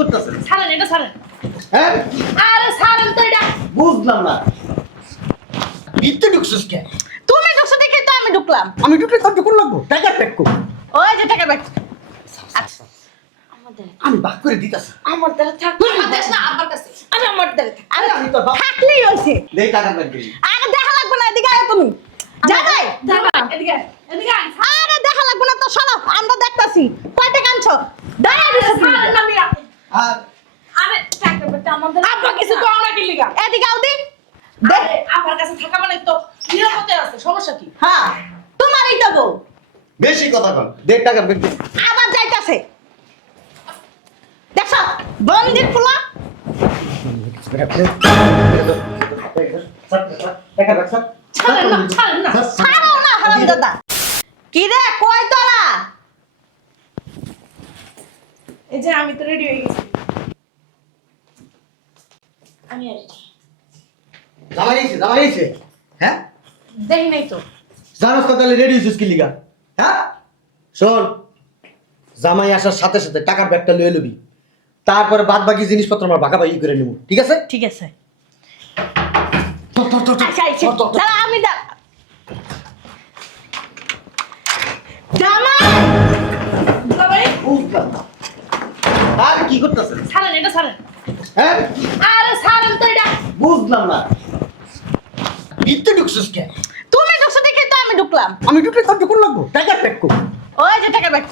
করতেছেন? ছাড়েন এটা ছাড়েন। হ্যাঁ আরে ছাড়েন তো এটা। বুঝলাম না, ভিতরে ঢুকছিস কে? তুমি ঢুকছো দেখে তো আমি ঢুকলাম। আমি ঢুকলে তোর ঢুকুন লাগবো, টাকা প্যাক করবো। ওই যে টাকা ব্যাগ। আচ্ছা আমি বাক করে দিতেছি। আমার দ্বারা থাক। আমার দেশ না আমার কাছে। আমি আমার দ্বারা থাক। আরে আমি তোর বাপ থাকলেই হইছে। দেই টাকা প্যাক করি। আরে দেখা লাগবে না, এদিকে আয় তুমি। যাবাই যাবা এদিকে এদিকে আয়। আরে দেখা লাগবে না তো, শোনো আমরা দেখতাছি কয় টাকা আনছো। দাঁড়া দিছো তুমি। ছাড়েন না মিয়া। আর আরে টাকা বেটা আমাদের আপা কিছু কও না কি লিগা, এদিকে আও দি। আরে আমার কাছে থাকা মানে তো নিরাপদে আছে, সমস্যা কি? হ্যাঁ তোমারই দেবো। বেশি কথা কন, দেই টাকা প্যাক করি। আবার যাইতাছে দেখছো বন্দির ফুলা। টাকা প্যাক স্যার। ছাড়েন না ছাড়েন না। ছাড়ো না হারামজাদা। কি রে কই তোরা? এই যে আমি তো রেডি হয়ে গেছি। আমি আর জামাই এসে হ্যাঁ দেখি নাই তো। জানোস তো তাহলে রেডি হইছিস কি লিগা? হ্যাঁ শোন, জামাই আসার সাথে সাথে টাকার ব্যাগটা লয়ে লবি, তারপরে বাদ বাকি জিনিসপত্র আমরা ভাগাভাগি করে নেব, ঠিক আছে? ঠিক আছে। ধর, ধর, ধর, ধর। আচ্ছা আচ্ছা ধর, ধর, ধর। দাঁড়া আমি জামাই দুলাভাই বুঝলাম না। আর কি করতেছেন? ছাড়েন এটা ছাড়েন। হ্যাঁ আরে ছাড়েন তো এটা। বুঝলাম না, ভিতরে ঢুকছিস কে? তুমি ঢুকছো দেখে তো আমি ঢুকলাম। আমি ঢুকলে তোর ঢুকুন লাগবো, টাকা প্যাক করবো। ওই যে টাকা ব্যাগ।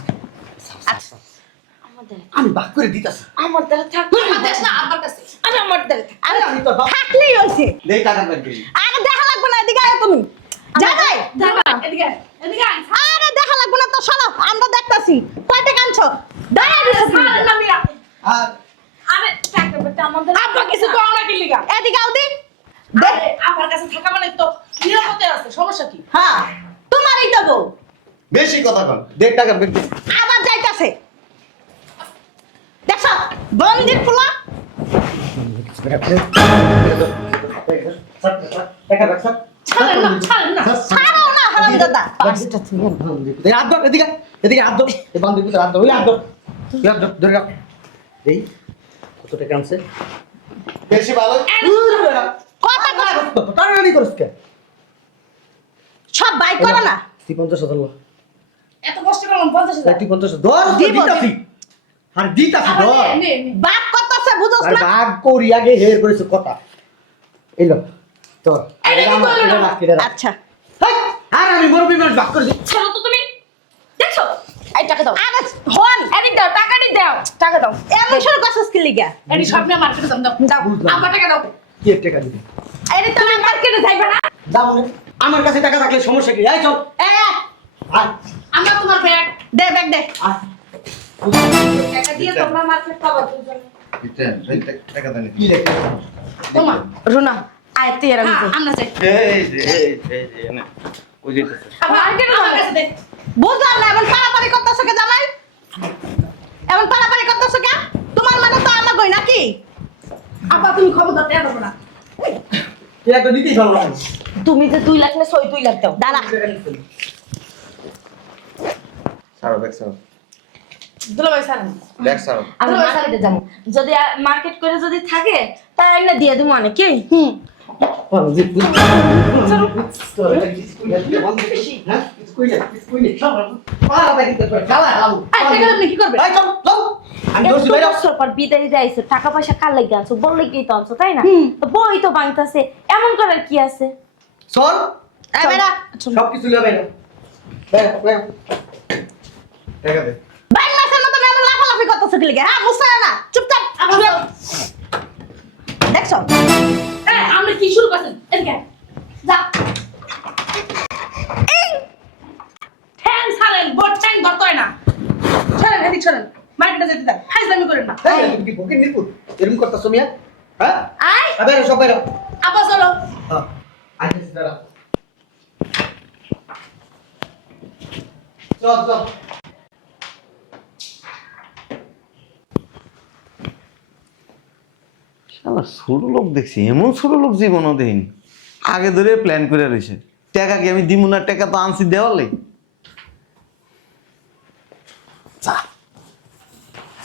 আচ্ছা আমাদের আমি বাক করে দিতেছি। আমার দ্বারা থাক। আমার দেশ না আমার কাছে। আমি আমার দ্বারা থাক। আরে আমি তোর বাপ থাকলেই হইছে। দেই টাকা প্যাক করি। আরে দেখা লাগবে না, এদিকে আয় তুমি। যাবাই যাবা এদিকে আয়। এদিকে আয়। আরে দেখা লাগবে না তো, শোনো আমরা দেখতাছি কয় টাকা আনছো। দাঁড়া দিছো তুমি। ছাড়েন না মিয়া। আর আরে টাকা বেটা আমাদের আপা কিছু কও না কি লিগা, এদিকে আও দি। আরে আমার কাছে থাকা মানে তো নিরাপদে আছে, সমস্যা কি? হ্যাঁ তোমারই দেবো। বেশি কথা কন, দেই টাকা প্যাক করি। আবার যাইতাছে দেখছো বন্দির ফুলা। টাকা প্যাক স্যার। ছাড়েন না ছাড়েন না। ছাড়ো না হারামজাদা। এই হাত ধর, এদিকে এদিকে হাত ধর, এই বান্ধবীর ভিতরে হাত ধর, ওই হাত ধর, তুই হাত ধর, ধরে রাখ। এই কত টাকা আনছে? বেশি ভালো কথা কথা টানাটানি করিস কে? সব বাইক করো না। তুই 50,000 লো। এত কষ্ট করলাম 50,000। তুই 50,000 ধর, দিব, দিতাছি। আর দিতাছি আবার ধর। নে, নে, নে। বাপ করতেছে বুঝছ আর না। ভাগ করি আগে হের করেছে কথা। এলো তোর। এটা কি আমার, করলো এটা না? রাখ, এটা রাখ। আচ্ছা হেই, আর আমি মুরব্বি মানুষ ভাগ করে দিই। ছাড়ো তো তুমি। দেখছো? এই টাকা দাও। আরে হন এদিক দাও, টাকা নি দাও। টাকা দাও। এমন শুরু করছিস কি লিগা? এডি সব নিয়ে মার্কেটে দাও। দাও। বুঝলাম। আমার টাকা দাও। কি এর টাকা দিবি? আরে তুমি মার্কেটে যাইবা না? যাবো না। আমার কাছে টাকা থাকলে সমস্যা কি? এই চল। এ আয়, আমরা তোমার ব্যাগ দে ব্যাগ দে। আয়। টাকা দিয়ে তোমরা মার্কেট পাবা দুজনে। কি লেখা? তোমার রুনা আয় তুই এর হ্যাঁ, আমরা যাই। মার্কেটে আমার কাছে দে। বুঝলাম না, এমন পারাপারি করতেছো কে জামাই? এমন পারাপারি করতেছো কে? তোমার মানে তো আমার গই নাকি? আপা তুমি খবরদার টাকা দেবো না। তুই একটা দিতেই ভালো লাগে। তুমি যে 2 লাখ না 2 লাখ দাও। দাঁড়া দুলাভাই ছাড়েন। আমি মার্কেটে যাবো, যদি মার্কেট করে যদি থাকে তাই না দিয়ে দেবো অনেক কি। এই টাকা আপনি কি করবেন? একটু বছর পর বিদায় দিয়েছে, টাকা পয়সা কার লাগে আনছো, বললে কি তো আনছো তাই না? তো বই তো বাংতাছে, এমন করার কি আছে? এই বেটা সবকিছু লেবে না। টাকা দে। বাইক মাসের মতো এমন লাফালাফি করতেছো কি লিগা? হ্যাঁ বুঝছ না? চুপচাপ আবার দাও। দেখছো? এই আপনি কি শুরু করছেন? এদিকে আয়। যা। ঠ্যাং ছাড়েন, বোট ঠ্যাং ধরতে হয় না। ছাড়েন, এদিক সরেন। মার্কেটে যেতে দাও। ফাইজলামি করেন না। এই, তুমি কি বকের নিপুত? এরকম করতাছো মিয়া? হ্যাঁ? আয়, আবে সব বাইরে। আপা চলো। হ্যাঁ। আইতেছি দাঁড়া। চল চল। আমার ছোট লোক দেখছি, এমন ছোট লোক জীবনও দেখিনি। আগে ধরে প্ল্যান করে রয়েছে, টাকা কি আমি দিব না? টাকা তো আনছি দেওয়ালে। যা,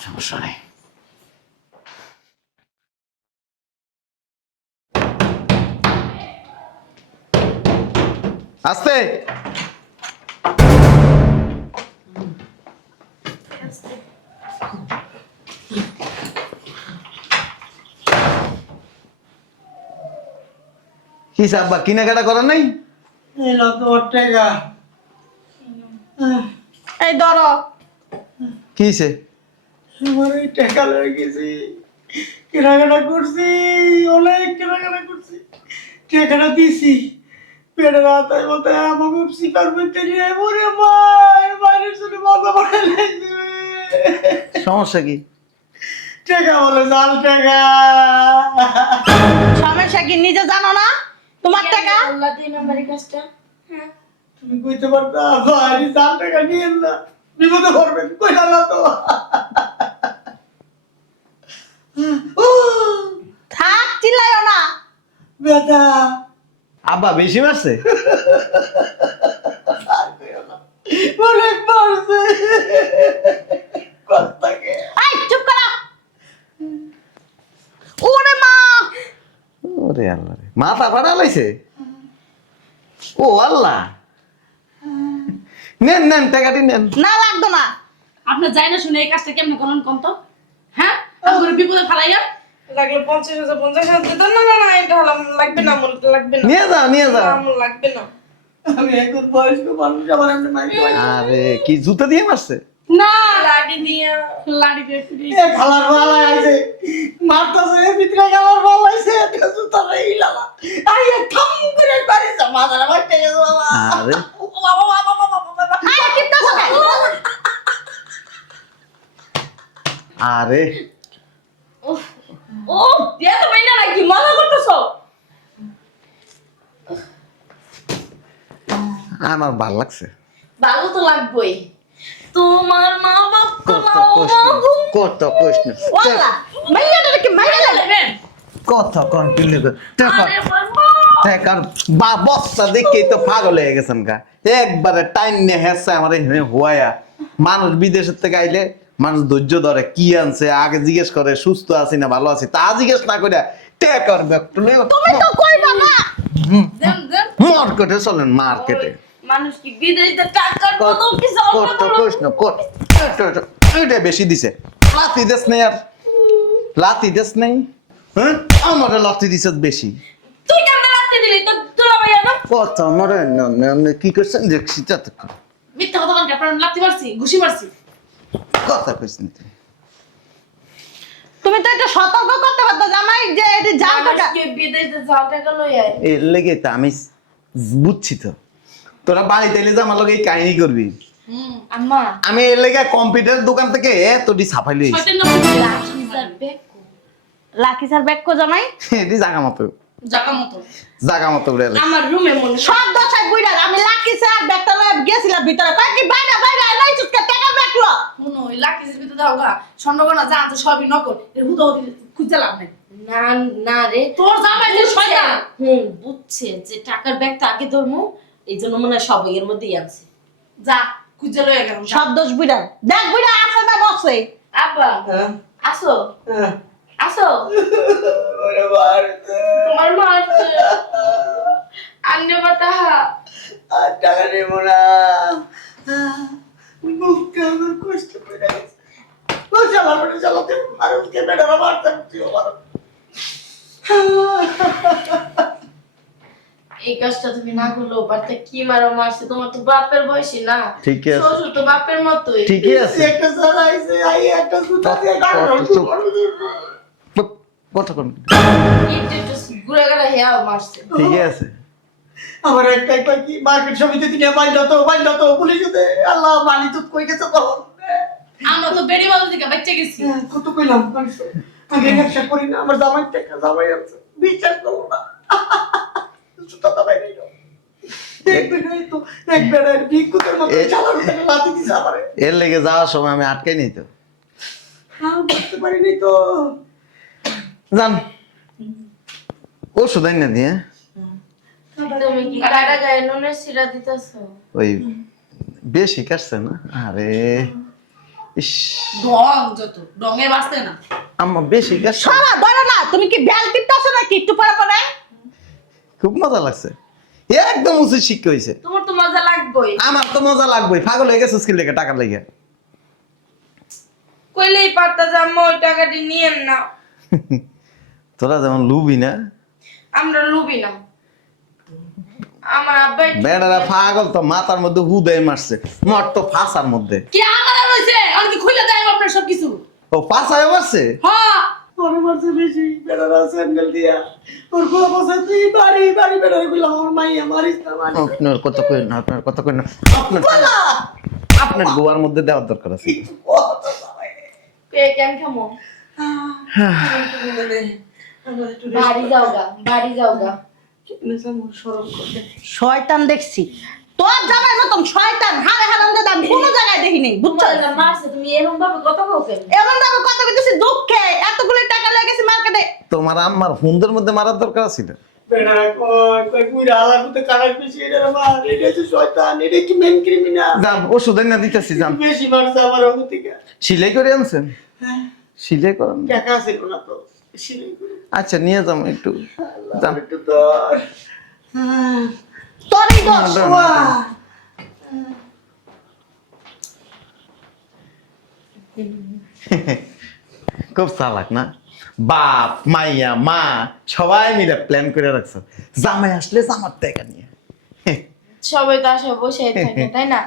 সমস্যা নেই। আস্তে। কি আব্বা কেনাকাটা করার নাই? এই নাও তোমার টাকা। এই ধরো। কি হইছে? আমার এই টাকা লয়ে গেছি, কেনাকাটা করছি, অনেক কেনাকাটা করছি, টাকাটা দিছি, পেটের হাতায় মতো আমাকে শিকার করতে নিয়ে মরে মায়ের জন্য মাথা বাড়াই লাগছে। সমস্যা কি? টাকা বলে জাল টাকা। সমস্যা কি নিজে জানো না? তোমার টাকা আল্লাহ 2 নম্বরের কাজটা। তুমি কইতে পারতা ভাই জাল টাকা নিয়ে না, বিপদে পড়বেন, কইলা না তো। থাক, চিল্লাইও না। বেটা আব্বা বেশি মারছে? অনেক মারছে কস্তাকে। এই চুপ করো। ওরে মা, ওরে আল্লাহ রে, মাথা ফাটা লাইছে। ও আল্লাহ, নেন নেন টাকাটি নেন। না লাগতো না। আপনি যাই না শুনে এই কাজটা কেমনে করলেন কোন তো? হ্যাঁ, আমার বিপদে ফেলাইয়া লাগলে 50,000 50,000 দিত না না না এটা হলাম লাগবে না আমার লাগবে না নিয়ে যাও নিয়ে যাও। আমার লাগবে না আমি এখন বয়স্ক মানুষ, আমার এমনি মাইকে আরে কি জুতা দিয়ে মারছে? না লাডি দিয়া লাড়ি দিয়ে ফিরি। এ খালার বালা আইছে, মারতাছে ভিতরে খালার বালা আইছে, এটা জুতা নাই লালা। আইয়া থাম করে পারিছে মাথার মারতে গেছে বাবা। আরে এই কিপটা সকে। আরে ও দিয়া তো মাইনা নাকি মজা করতেছো? আমার ভাল লাগছে। ভালো তো লাগবেই। তোমার মা বাপ কত কষ্ট ওয়াল্লা মাইয়াটা কি মাইয়া লাগে? নেবেন? কত কন্টিনিউ টাকা আরে বাবা টাকার বা বস্তা দেখে তো পাগল হয়ে গেছেন গা। একবারে টাইম নিয়ে হেসছে আমার এখানে হুয়ায়া। মানুষ বিদেশের থেকে আইলে মানুষ ধৈর্য ধরে, কি আনছে আগে জিজ্ঞেস করে সুস্থ আছি না ভালো আছি, তা জিজ্ঞেস না করে টাকার ব্যাগ তুলে তুমি তো কইবা না। দেন দেন। মার্কেটে চলেন মার্কেটে। মানুষ কি বিদেশে টাকার কত কিছু কত কৃষ্ণ কত এটা বেশি দিছে। লাথি দেশ নেই আর লাথি দেশ নেই। হ্যাঁ আমার লাথি দিছে বেশি। তুই কেমনে রাখতে দিলি তো তোলা ভাইয়া না কত মরে না কি করছেন দেখছি তাতে মিথ্যা কথা বলতে আপনার লাথি মারছি, ঘুষি মারছি। কথা কইছেন তুই। তুমি তো একটু সতর্ক করতে পারতো জামাই যে এটা জাল টাকা। মানুষ কি বিদেশে যাও টাকা লই আয় এর লেগে তো আমি বুঝছি তো তোরা বাড়িতে এলে যে আমার লগে এই কাহিনী করবি। আম্মা আমি এর লেগে কম্পিউটার দোকান থেকে এতটি ছাপাই লইছি। শয়তান না বুঝি। লাঠিজার ব্যাগ লাকি স্যার ব্যাগ কো জামাই। এটি জাগা মতো জাগা মতো। উড়ে আমার রুমে মনে সব দশায় বুইড়া আমি লাকি স্যার ব্যাগটা লয়ে গেছিলাম ভিতরে কয় কি বাইরে বাইরে লইছিস কে টাকা ব্যাগ লো। শুনো ওই লাকিজের ভিতরে দাও গা। স্বর্ণগণা যা আছে সবই নকল। এর হুদা হুদি খুঁজে লাভ নাই। না না রে তোর জামাই যে শয়তান। বুঝছে যে টাকার ব্যাগটা আগে ধরমু এই জন্য মনে হয় সবাই এর মধ্যেই আছে যা খুঁজে লয়ে গেলাম। সব দোষ বুইড়া। দেখ বুইড়া আছে না বসে। আব্বা হ্যাঁ আসো হ্যাঁ আসো ওরে মারছে তোমার মা আছে আন্নে বাটা আর টাকা নেব না। বুকটা আমার কষ্ট করে গেছে। ও চালাতে চালাতে মানুষকে বেটারা মারতে তুই আমার। এই কাজটা তুমি না করলেও পারতে কি মারো মারছে তোমার তো বাপের বয়সী না ঠিকই আছে। শ্বশুর তো বাপের মতোই ঠিকই আছে। একটা চালাইছে আই একটা জুতা দিয়ে কত কোন একটু একটু ঘুরে গেলে হেয়াও মারছে ঠিকই আছে। আমার একটা একটা কি মার্কেট সমিতি দিয়ে বাইন্ড তো পুলিশে আল্লাহ মানি তো কই গেছে তখন। আমরা তো বেড়ি বাজার থেকে বাচ্চা গেছি। কত কইলাম মানুষ আগে ব্যবসা করি না, আমার জামাই টাকা জামাই আছে বিশ্বাস করো না। জুতা দাবাই নাই দেখবে না তো দেখবে না ভিক্ষুকের মতো চালানো টাকা লাথি দিছে আমারে। এর লেগে যাওয়ার সময় আমি আটকাই নি তো। হ্যাঁ বুঝতে পারিনি তো। জান ওষুধ না দিয়ে তুমি কি কাটা গায়ে নুনের সিরা দিতেছো ওই বেশি কাটছে না। আরে ইস ঢং যত ঢঙে বাঁচতে না। আমার বেশি কাটছে, সারা ধরো না। তুমি কি বেল টিপতাছ নাকি একটু পরে পরে? খুব মজা লাগছে। একদম উচিত শিক্ষা হয়েছে। তোমার তো মজা লাগবেই। আমার তো মজা লাগবে, পাগল হয়ে গেছে স্কিল লেগে টাকার লেগে। কইলেই পারতা যে আম্মা ওই টাকাটি নিয়েন না। তোরা যেমন লুবি না, আমরা লুবি না। আমার আব্বাই বেড়ারা পাগল তো মাথার মধ্যে হুদাই মারছে, মর তো ফাঁসার মধ্যে। কি আমার রইছে আর কি খুলে দেয় আপনার সব কিছু। ও ফাঁসায় মারছে। হ্যাঁ ওর মারছে বেশি, বেটারা স্যান্ডেল দিয়া ওর গোলা বসে তুই বাড়ি বাড়ি বেটারা গুলো আমার মাইয়া মারিস না মারিস না। আপনার কথা কই না, আপনার কথা কই না, আপনার গোয়ার মধ্যে দেওয়ার দরকার আছে। কে কেন খামো? বাড়ি যাওগা, বাড়ি যাওগা। শয়তান দেখছি তোর জামাই মতন শয়তান হারে হারাম দাদা আমি কোনো জায়গায় দেখি নেই বুঝছো? বুঝছো মারছে তুমি এরকম ভাবে কথা কও কেন? এমন ভাবে কথা বলতেছি দুঃখে এতগুলো টাকা লেগে গেছে মার্কেটে। তোমার আম্মার হুন্দের মধ্যে মারার দরকার ছিল। বেটারা কয় কয় পুরা আলার মধ্যে কারাক বেশি, এটা মার, এটা হচ্ছে শয়তান, এটা কি মেন ক্রিমিনাল। যান ওষুধ না দিতেছি, যান। বেশি মারছে আমার অঙ্গ থেকে। সিলাই করে আনছেন? সিলাই করেন? টাকা ছিল না তো সিলাই করে। আচ্ছা নিয়ে যাও একটু, যান। একটু ধর। তোরই দোষ। না, না, না। খুব চালাক না, বাপ মাইয়া মা সবাই মিলে প্ল্যান করে রাখছো জামাই আসলে জামার টাকা নিয়ে। সবাই তো আসে বসে থাকে তাই না?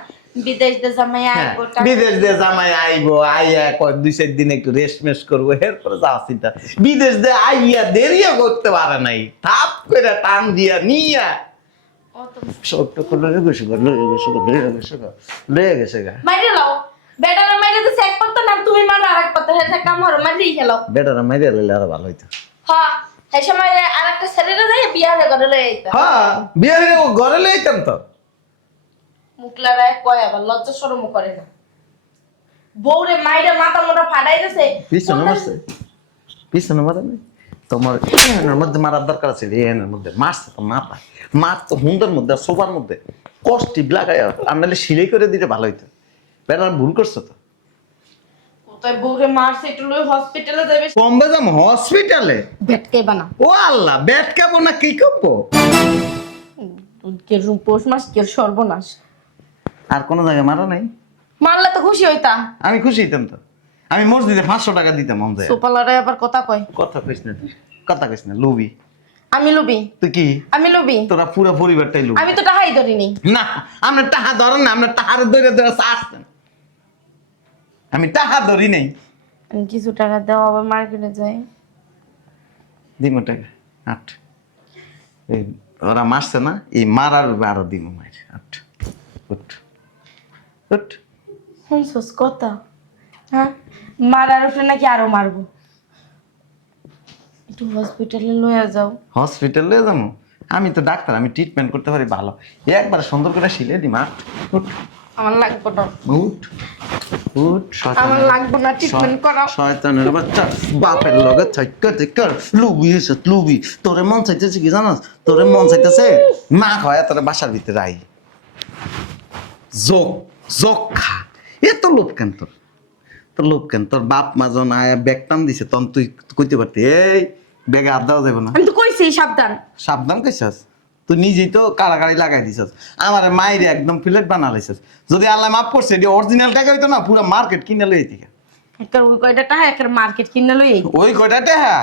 বিদেশ দে জামাই হ্যাঁ, আইবো টাকা বিদেশ দিয়ে জামাই আইবো, আইয়া কয় 2-4 দিন একটু রেস্ট মেস করবো, এরপরে যাওয়া চিন্তা। বিদেশ দিয়ে আইয়া দেরিও করতে পারে নাই, থাপ করে টান দিয়া নিয়া অত সবটা করে লয়ে গেছে গা, লয়ে গেছে গা, লয়ে গেছে গা, লয়ে গেছে গা। মাইরে লাও বেটারা মাইরে তো এক পাত্তা না তুমি মারো আরেক পাত্তা হেটা কাম হলো মাইরেই খেলাও। বেটারা মাইরে লইলে আরো ভালো হইতো। হ্যাঁ এই সময় আরেকটা ছেলেরা যায় বিয়া হয়ে করে লই আইতা। হ্যাঁ, বিয়ে হয়ে ও ঘরে লইতাম তো। মুখলারা কয় আবার লজ্জা শরম করে না। বউরে মাইরে মাথা মোটা ফাটাই দিছে। পিছনে মারছে, পিছনে মারে নাই তোমার, এর মধ্যে মারার দরকার আছে, এর মধ্যে মারছে তো মাথা, মার তো হুন্ডের মধ্যে সোফার মধ্যে কষ্টি লাগাই, আর নাহলে সিলাই করে দিতে ভালো হইতো। বেটার ভুল করছো তো। কোথায় বউরে মারছে একটু লই হসপিটালে যাবে। বম্বে যাম হসপিটালে? ভেটকে বানা ও আল্লাহ, ব্যাট খাবো না কি করবো? কে পৌষ মাস কে সর্বনাশ। আর কোনো জায়গায় মারা নাই? মারলে তো খুশি হইতা। আমি খুশি হইতাম তো, আমি মসজিদে 500 টাকা দিতাম মন যায়। সোপালারে আবার কথা কয়। কথা কইস না তুই, কথা কইস না, লুবি আমি লুবি, তুই কি? আমি লুবি, তোরা পুরো পরিবারটাই লুবি। আমি তো টাহাই ধরিনি। না, আমরা টাহা ধরেন না, আমরা টাহার ধরে ধরে আসতেন, আমি টাহা ধরি নাই। আমি কিছু টাকা দাও আবার মার্কেটে যাই। দিমো টাকা 8, এই ওরা মারছে না, এই মারার আরো দিমো মার 8। উঠ উঠ। শুনছস কথা? হ্যাঁ মারার উপরে নাকি আরো মারবো। একটু হসপিটালে লইয়া যাও। হসপিটালে যাবো? আমি তো ডাক্তার, আমি ট্রিটমেন্ট করতে পারি ভালো, একবার সুন্দর করে শিলে দিম। 8 উঠ আমার লাগবে না, উঠ উঠ। আমার লাগবে না ট্রিটমেন্ট করা। শয়তানের বাচ্চা, বাপের লগে থাইকা থাইকা লুবি এসে লুবি। তোরে মন চাইতেছে কি জানাস? তোরে মন চাইতেছে মা খায় তোরে বাসার ভিতরে আই যোগ যোগ খা। এত লোভ কেন তোর? তোর লোভ কেন? তোর বাপ মা যখন আয়া ব্যাগ টান দিছে তখন তুই কইতে পারতি এই ব্যাগে হাত দেওয়া যাবে না। আমি তো কইছি সাবধান। সাবধান কইছাস? তুই নিজেই তো কারাগারি লাগাই দিছাস, আমার মাইরে একদম প্লেট বানা লাইছাস। যদি আল্লাহ মাফ করছে এটি অরিজিনাল টাকা হইতো না, পুরো মার্কেট কিনে লই থেকে। একটা ওই কয়টা টাকা একটা মার্কেট কিনে লই আই। ওই কয়টা টাকা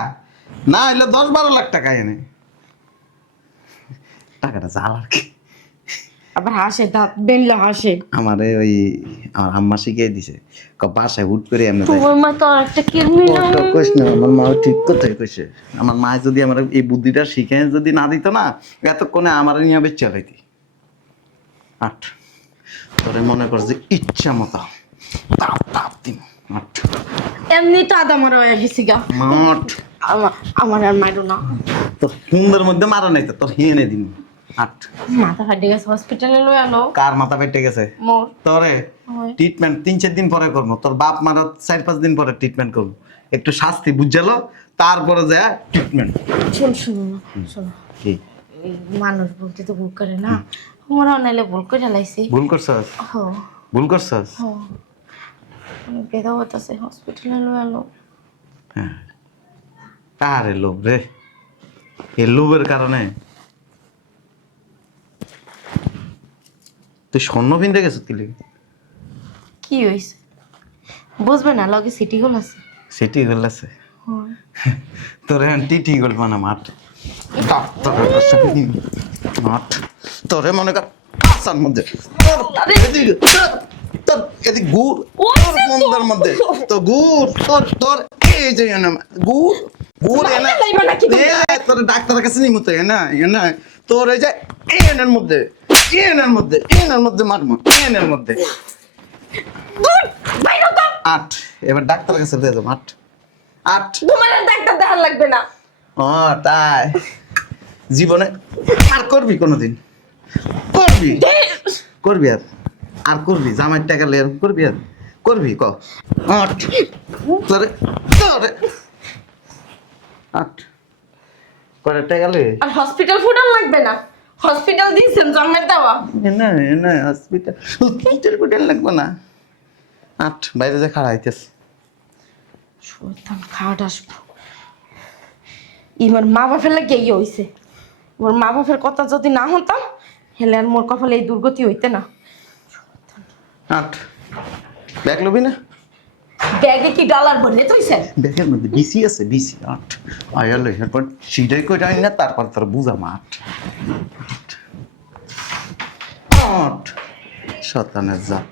না হইলে 10-12 লাখ টাকা এনে টাকাটা জাল আর কি। আবার হাসে, দাঁত বেনলে হাসে। আমারে ওই আমার আম্মা শিখিয়ে দিছে, বাসায় হুট করে এমনি তোমার মা তো একটা কিরমি না। কইস না, আমার মা ঠিক কথাই কইছে। আমার মা যদি আমার এই বুদ্ধিটা শিখে যদি না দিত না, এতক্ষণে আমার নিয়ে বেচা লাইতি। 8 তোরে মনে কর যে ইচ্ছা মতো তাপ তাপ দিন। 8 এমনি তো আদা মারা হয়ে গেছি গা। মাঠ আমার আর মারো না। তোর সুন্দর মধ্যে মারা নাই তো, তোর হিনে দিন। 8 মাথা ফাটে গেছে, হসপিটালে লই আলো। কার মাথা পেটে গেছে? মোর তোরে হয়। ট্রিটমেন্ট 3-4 দিন পরে করবো, তোর বাপ মারা 4-5 দিন পরে ট্রিটমেন্ট করবো, একটু শাস্তি বুঝালো তারপরে যা ট্রিটমেন্ট। শোনো না, শোনো। কি এই মানুষ বলতে তো ভুল করে না, আমরা নাইলে ভুল করে লাইছি। ভুল করছস? হ ভুল করছস? হ বেদা হতাছে, হসপিটালে লই আলো। আরে লোভ রে, এই লোভের কারণে তুই স্বর্ণ কিনতে গেছিস কি লিগে? কি হইছে বুঝবে না লগে সিটি গোল আছে সেটি গেলাছে তোর আন্টি ঠিক গল মানে মাঠ মাঠ তোরে মনে কর আসার মধ্যে তোর এদিক গুড় তোর মন্দার মধ্যে তো গুড় তোর এই যে গুড় গুড় এনে তোর ডাক্তারের কাছে নিমতে না তোর এই যে এনের মধ্যে মারমো এনের মধ্যে 8 এবার ডাক্তারের কাছে দিয়ে যাবো 8 তোমার আর ডাক্তার দেখার লাগবে না ও তাই জীবনে আর করবি কোনোদিন করবি আর করবি জামাইয়ের টাকা লে করবি ক 8 তোরে 8 করে টাকা লে আর হসপিটাল ফুটাল লাগবে না হসপিটাল দিয়েছেন জন্মের দেওয়া না হসপিটাল লাগবে না 8 বাইরে যা খাড়া হইতেছে শয়তান খাট আসবো ইমার মা বাপের লাগে ইয়ে হইছে ওর মা বাপের কথা যদি না হতাম হেলে আর মোর কপালে এই দুর্গতি হইতে না 8 ব্যাগ লবি না ব্যাগে কি ডলার ভরলে তুইছেন ব্যাগের মধ্যে বিসি আছে বিসি 8 আয়ালো এরপর সিটাই কই যাই না তারপর তোর বুঝা 8 শতানের জাত